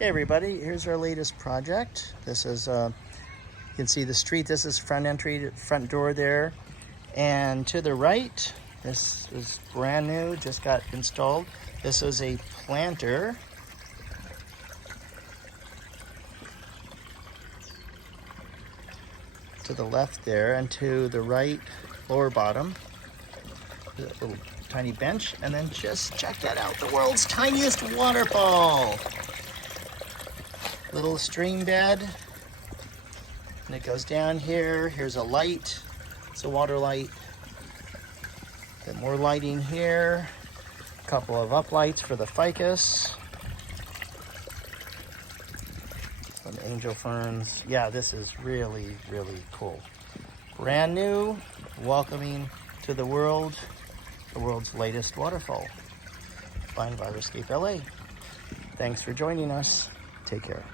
Hey everybody, here's our latest project. This is, you can see the street. This is front entry, front door there. And to the right, this is brand new, just got installed. This is a planter. To the left there, and to the right, lower bottom, a little tiny bench. And then just check that out, the world's tiniest waterfall. Little stream bed, and it goes down here. Here's a light, it's a water light. Then more lighting here, a couple of uplights for the ficus, some angel ferns. Yeah, this is really, really cool. Brand new, welcoming to the world's latest waterfall. Find Viruscape LA. Thanks for joining us. Take care.